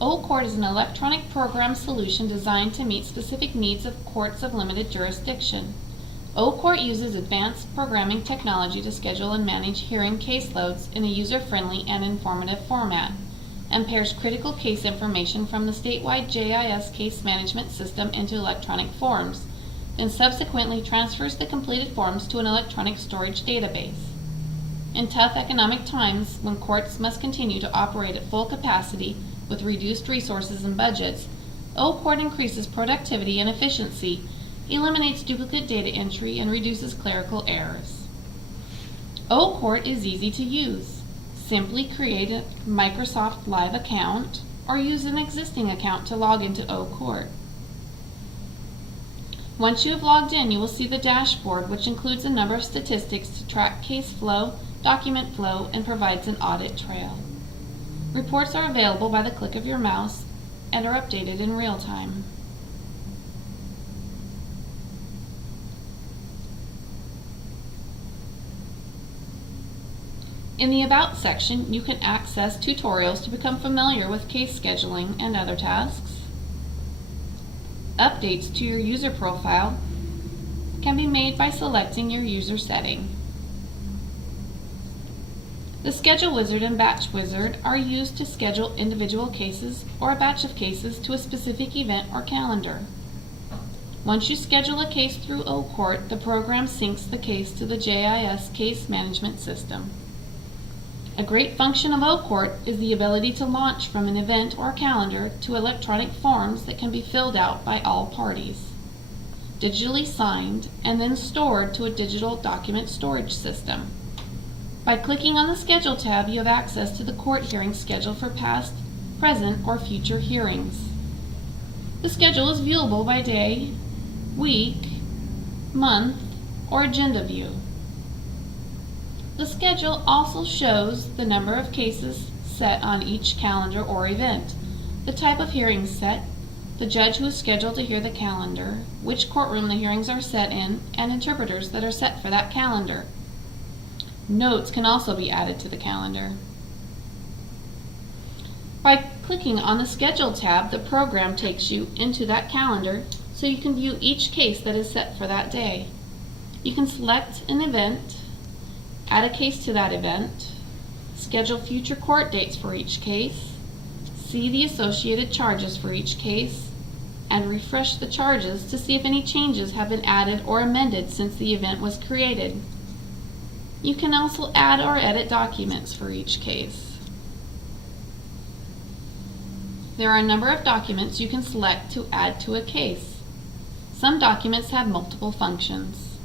OCourt is an electronic program solution designed to meet specific needs of courts of limited jurisdiction. OCourt uses advanced programming technology to schedule and manage hearing caseloads in a user-friendly and informative format, and pairs critical case information from the statewide JIS case management system into electronic forms, then subsequently transfers the completed forms to an electronic storage database. In tough economic times, when courts must continue to operate at full capacity with reduced resources and budgets, OCourt increases productivity and efficiency, eliminates duplicate data entry, and reduces clerical errors. OCourt is easy to use. Simply create a Microsoft Live account or use an existing account to log into OCourt. Once you have logged in, you will see the dashboard, which includes a number of statistics to track case flow, document flow, and provides an audit trail. Reports are available by the click of your mouse and are updated in real time. In the About section, you can access tutorials to become familiar with case scheduling and other tasks. Updates to your user profile can be made by selecting your user setting. The Schedule Wizard and Batch Wizard are used to schedule individual cases or a batch of cases to a specific event or calendar. Once you schedule a case through OCourt, the program syncs the case to the JIS case management system. A great function of OCourt is the ability to launch from an event or calendar to electronic forms that can be filled out by all parties, digitally signed, and then stored to a digital document storage system. By clicking on the Schedule tab, you have access to the court hearing schedule for past, present, or future hearings. The schedule is viewable by day, week, month, or agenda view. The schedule also shows the number of cases set on each calendar or event, the type of hearings set, the judge who is scheduled to hear the calendar, which courtroom the hearings are set in, and interpreters that are set for that calendar. Notes can also be added to the calendar. By clicking on the Schedule tab, the program takes you into that calendar so you can view each case that is set for that day. You can select an event, add a case to that event, schedule future court dates for each case, see the associated charges for each case, and refresh the charges to see if any changes have been added or amended since the event was created. You can also add or edit documents for each case. There are a number of documents you can select to add to a case. Some documents have multiple functions.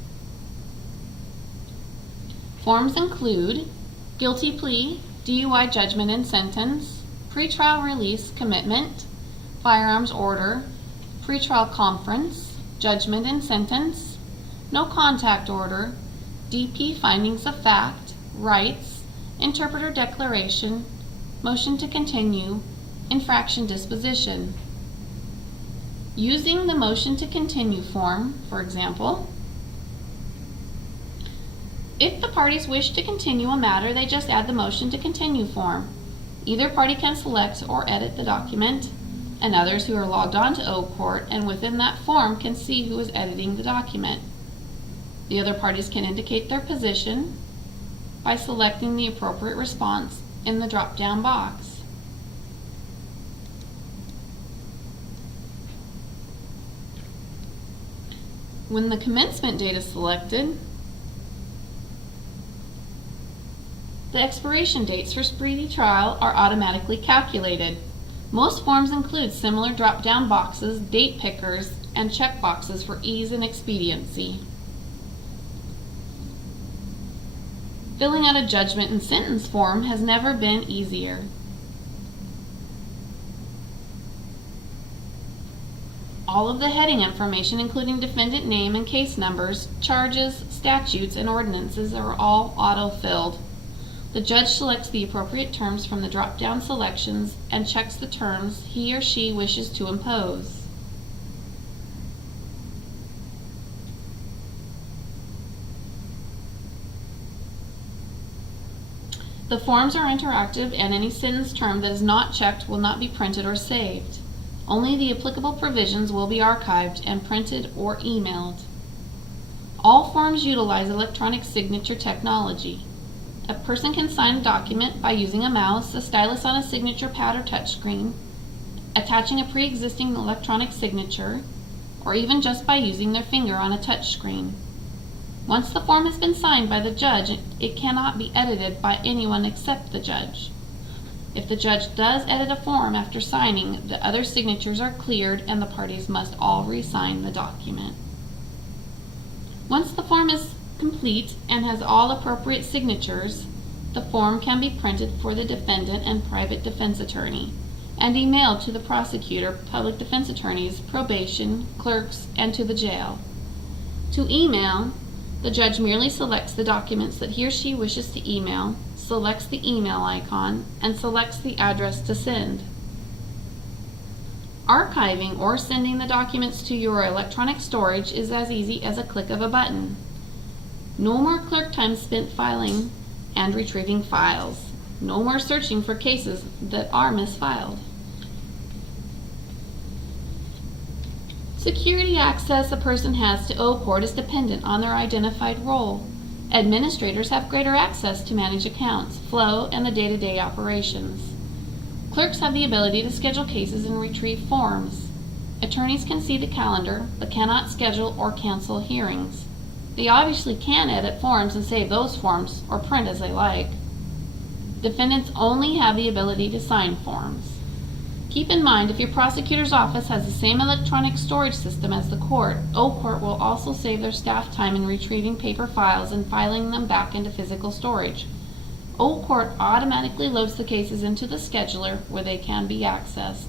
Forms include guilty plea, DUI judgment and sentence, pretrial release commitment, firearms order, pretrial conference, judgment and sentence, no contact order, DP findings of fact, rights, interpreter declaration, motion to continue, infraction disposition. Using the motion to continue form, for example, if the parties wish to continue a matter, they just add the motion to continue form. Either party can select or edit the document, and others who are logged on to OCourt and within that form can see who is editing the document. The other parties can indicate their position by selecting the appropriate response in the drop-down box. When the commencement date is selected, the expiration dates for speedy trial are automatically calculated. Most forms include similar drop-down boxes, date pickers, and check boxes for ease and expediency. Filling out a judgment and sentence form has never been easier. All of the heading information, including defendant name and case numbers, charges, statutes, and ordinances, are all auto-filled. The judge selects the appropriate terms from the drop-down selections and checks the terms he or she wishes to impose. The forms are interactive, and any sentence term that is not checked will not be printed or saved. Only the applicable provisions will be archived and printed or emailed. All forms utilize electronic signature technology. A person can sign a document by using a mouse, a stylus on a signature pad or touchscreen, attaching a pre-existing electronic signature, or even just by using their finger on a touchscreen. Once the form has been signed by the judge, it cannot be edited by anyone except the judge. If the judge does edit a form after signing, the other signatures are cleared and the parties must all re-sign the document. Once the form is complete and has all appropriate signatures, the form can be printed for the defendant and private defense attorney and emailed to the prosecutor, public defense attorneys, probation, clerks, and to the jail. To email, the judge merely selects the documents that he or she wishes to email, selects the email icon, and selects the address to send. Archiving or sending the documents to your electronic storage is as easy as a click of a button. No more clerk time spent filing and retrieving files. No more searching for cases that are misfiled. Security access a person has to OCourt is dependent on their identified role. Administrators have greater access to manage accounts, flow, and the day-to-day operations. Clerks have the ability to schedule cases and retrieve forms. Attorneys can see the calendar, but cannot schedule or cancel hearings. They obviously can edit forms and save those forms, or print as they like. Defendants only have the ability to sign forms. Keep in mind, if your prosecutor's office has the same electronic storage system as the court, OCourt will also save their staff time in retrieving paper files and filing them back into physical storage. OCourt automatically loads the cases into the scheduler where they can be accessed.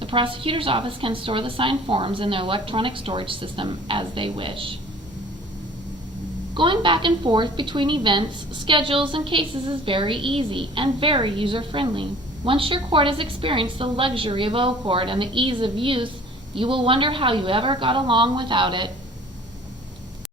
The prosecutor's office can store the signed forms in their electronic storage system as they wish. Going back and forth between events, schedules, and cases is very easy and very user-friendly. Once your court has experienced the luxury of OCourt and the ease of use, you will wonder how you ever got along without it.